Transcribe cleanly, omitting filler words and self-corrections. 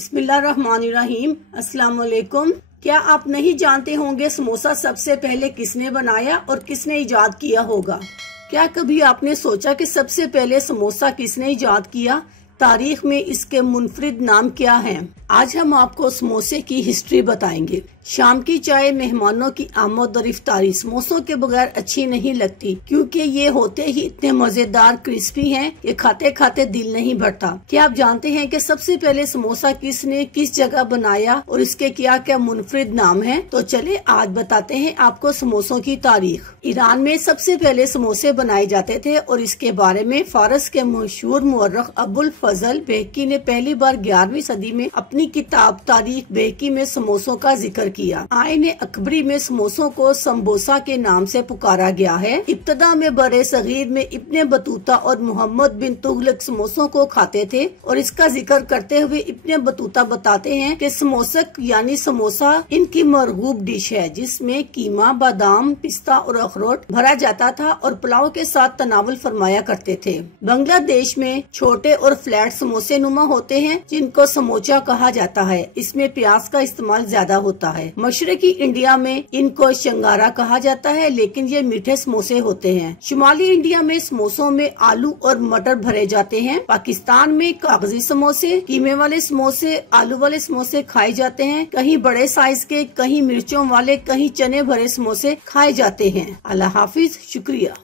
बिस्मिल्लाहिर्रहमानिर्रहीम। अस्सलाम वालेकुम। क्या आप नहीं जानते होंगे समोसा सबसे पहले किसने बनाया और किसने इजाद किया होगा? क्या कभी आपने सोचा कि सबसे पहले समोसा किसने इजाद किया? तारीख में इसके मुनफरिद नाम क्या हैं? आज हम आपको समोसे की हिस्ट्री बताएंगे। शाम की चाय मेहमानों की आमद और इफ्तारी समोसों के बगैर अच्छी नहीं लगती, क्योंकि ये होते ही इतने मजेदार क्रिस्पी हैं कि खाते खाते दिल नहीं भरता। क्या आप जानते हैं कि सबसे पहले समोसा किसने किस जगह बनाया और इसके क्या क्या मुनफरिद नाम हैं? तो चले आज बताते हैं आपको समोसों की तारीख। ईरान में सबसे पहले समोसे बनाए जाते थे और इसके बारे में फारस के मशहूर मुअर्रिख अबुल फजल बेहकी ने पहली बार 11वीं सदी में अपनी किताब तारीख बेहकी में समोसों का जिक्र किया। आईन अकबरी में समोसों को समबोसा के नाम से पुकारा गया है। इब्तदा में बरे सगीर में इब्ने बतूता और मोहम्मद बिन तुगलक समोसों को खाते थे और इसका जिक्र करते हुए इब्ने बतूता बताते हैं कि समोसक यानी समोसा इनकी मरगूब डिश है, जिसमें कीमा, बादाम, पिस्ता और अखरोट भरा जाता था और पुलाव के साथ तनावल फरमाया करते थे। बांग्लादेश में छोटे और फ्लैट समोसे नुमा होते हैं, जिनको समोचा कहा जाता है। इसमें प्याज का इस्तेमाल ज्यादा होता है। मशरकी इंडिया में इनको शंगारा कहा जाता है, लेकिन ये मीठे समोसे होते हैं। शुमाली इंडिया में समोसों में आलू और मटर भरे जाते हैं। पाकिस्तान में कागजी समोसे, कीमे वाले समोसे, आलू वाले समोसे खाए जाते हैं। कहीं बड़े साइज के, कहीं मिर्चों वाले, कहीं चने भरे समोसे खाए जाते हैं। अल्लाह हाफिज, शुक्रिया।